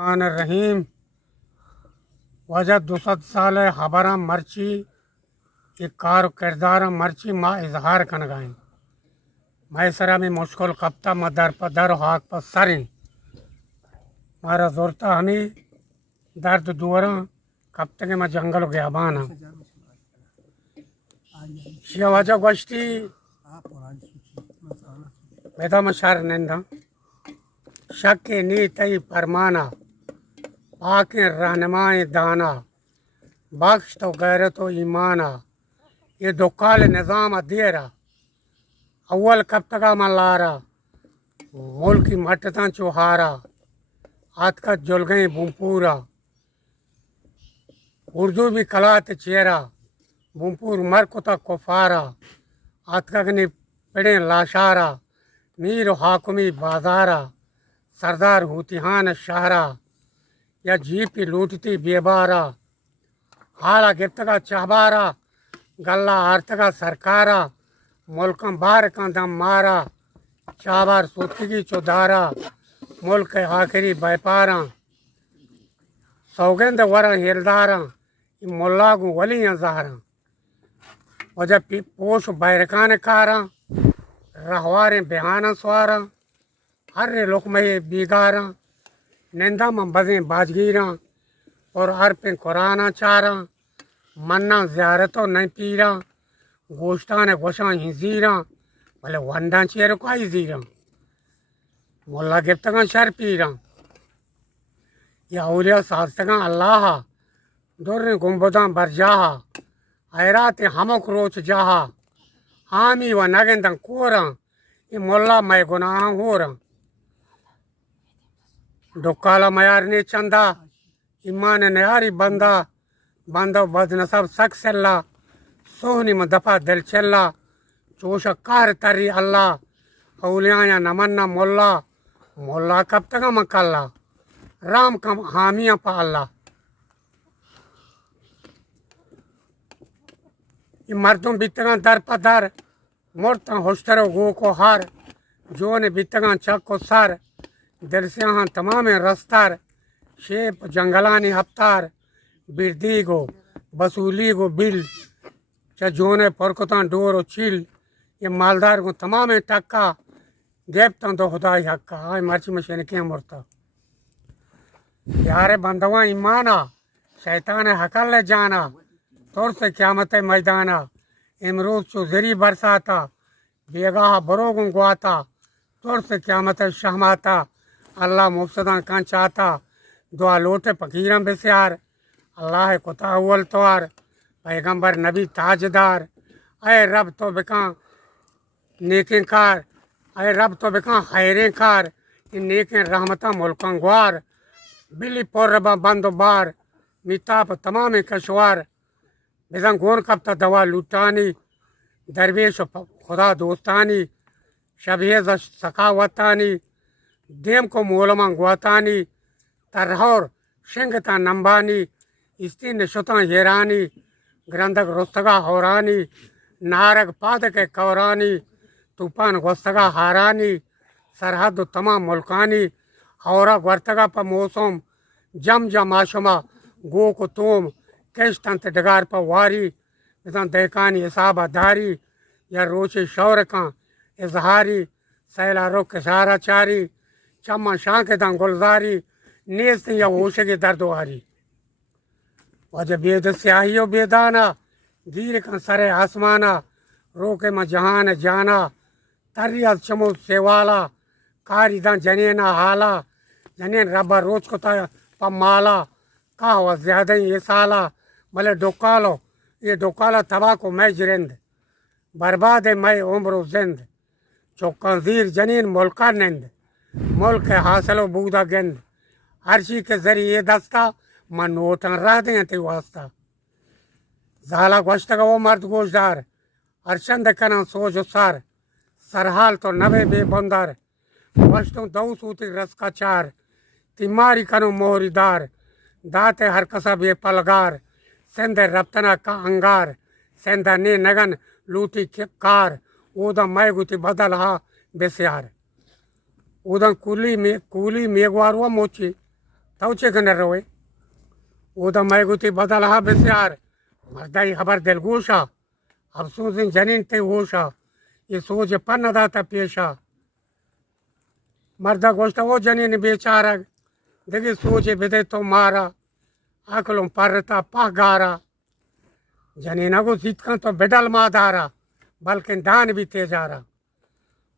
रहीम वजह 200 साल खबरा मर्ची इकार किरदार मर्ची माँ इजहार कन गाएं मैसरा में मुश्किल कप्ता मदर पदर हाक पर सरें मारा जोरता हमें दर्द दूरा कप्ते के मैं जंगल गया बाना शिया वजह गश्ती बेदा मशार नंदा शक नी तई परमाना पाके रहनुमाए दाना बख्श तो गैरत तो ईमाना ये दुकाल निज़ाम देरा अव्वल कब तक मल्लारा मुल्की मटता चुहारा हाथ का जुल गए बुमपूरा उर्दू भी कलात चेहरा बुमपूर मर को तक कुफारा हाथ का पड़े लाशारा मीर हाकुमी बाजारा सरदार हुतिहान शहरा या जीपी लूटती बेबारा हाला गिफ्तगा चाहबारा गल्ला आर्तगा सरकारा मुल्कम बार का दम मारा चाबार सूतगी चौधारा मुल्क आखिरी व्यापारा सौगंद वरा हिलदारा मुल्ला गु वलियाँ जहरा वजह पोश बैरकान कारा रहवारे बेहाना स्वारा हर लुकमे बीगारा निंदा में बजें बाजगीरा और हर पे कुराना चारा मन्ना ज़ियारतों नहीं पीरा गोश्तान गोशा हिजीरा भले वंडा चेर को आई जीरा मुल्ला गिफ्तगा शर पीरा या औलिया सास्तगा अल्लाह दुर गुम्बदा बरजाहा हैरात हमक रोच जाहा हामी व नगंदा कोरा ये मुल्ला मैं गुनाह हो रहा डुकाला मयार ने चंदा ईमान नयारी बंदा बंदो बदनसब सक सल्ला सोहनी में दफा दिल चल्ला चोश कार तरी अल्लाह औलिया नमन्ना मुल्ला मुल्ला कब तक मकल्ला राम कम हामिया पा अल्लाह ये मर्दों बितगा दर पदर मुर्ता होश्तरो गो को हार जो ने बितगा चक को सर दिल से यहाँ तमाम रस्तार शेप जंगलानी हफ्तार बिरदी गो बसूली गो बिल जोने परकोता डोर चिल ये मालदार को तमाम टक्का देवता तो खुदाई हक्का आय मर्ची मशीन क्या मुरता यारे बंदवा ईमाना शैतान हकल ले जाना तौर से क़यामत मैदाना इमरूज चौधरी बरसाता बेगाह बरोगों गुआता तौर से क़यामत शहमाता अल्लाह मुफ्सदा कान चाहता दुआ लोटे फकीरम बेसियार अल्लाह कुता अव्वल तवार पैगंबर नबी ताजदार अय रब तो बेका नेकें कार अय रब तो बेका खैरें कार इन नेकें रहमता मुल्कां ग्वार बिल्ली पोरबा बंदो बार मिताप तमाम कशवार बेजंग गोन कब तक दवा लुटानी दरवेश खुदा दोस्तानी शबीज सकावतानी देम को मोलमा गुआतानी तरहौर शिंगता नंबानी इस्ती नशुता हेरानी ग्रंथक रुस्तगा होरानी नारक पाद के कौरानी तूफान गुस्तगा हारानी सरहद तमाम मुल्कानी हौरा वर्तगा पर मौसम जम जम आशमा गो को तोम केश तंत डगार पर वारी बिता देकानी हिसाब धारी या रोचे शौर का इजहारी सैला रुख सारा चारी चम्मा शाह के दां गुलजारी नेस्त या होश के दर्दवारी वजह बेद स्याहियो बेदाना गिर का सरे आसमाना रोके में जहान जाना तरिया चमो सेवाला कारी दां जनेना हाला जनेन रबा रोज को ता पमाला का हुआ ज्यादा ये साला भले डुकालो ये डुकाला तबा को मैं जिरंद बर्बाद है मैं उम्र जिंद चौका जीर जनीन मुल्का नंद मुल्क हासिलो बूदा गंद हर्षी के जरिए दस्ता मन नोटन रह दें ते वास्ता जाला गोश्त का वो मर्द गोशदार अरशंद कना सोच सार सरहाल तो नबे बेबंदर वस्तु दऊ सूती रस का चार तिमारी कनो मोहरीदार दाते हर कसा बेपलगार सेंधे रप्तना का अंगार सेंधा ने नगन लूटी कार ओदा मैं गुती बदल हा बेसियार उदं कूली मेघवार व मोची توچے کنے روئے او دا میں گوتی بدلہا بسیار مردائی خبر دلگوشا افسوس جنین تے ہوشا یہ سوچ پن داتا پیشا مردہ گوشتا وہ جنین بیچارا دیکھی سوچ بدے تو مارا عقلوں پرتا پاہ گارا جنینہ کو زیتکاں تو بیڈل مادارا بلکہ دان بھی تیجارا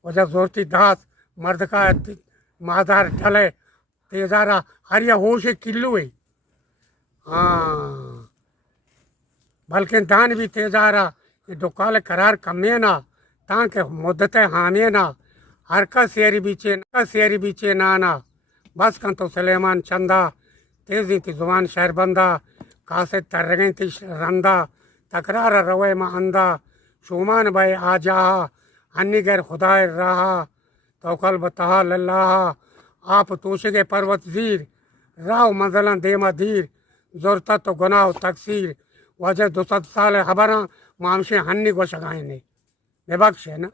وجہ زورتی داس مرد کا مادار ڈھلے تیزارا ہریا ہوش کلو ہے ہاں بلکہ دان بھی تیزارا یہ ڈکال قرار کمینا تاکہ مدت حامینا ہر کا سیری بیچے نانا بس کن تو سلیمان چندہ تیزی تی زبان شہر بندہ کاسے ترگیں تی رندہ تکرار روے ما اندہ شومان بھائی آجاہا ہنی غیر خدای رہا توکل بتہا للہ آپ توشگے پروت زیر راو منزلن دیما دیر زورتا تو گناہ و تقصیر وجہ 200 سال خبراں مامشے ہنی کو شگائیں نے بے بخش ہے نا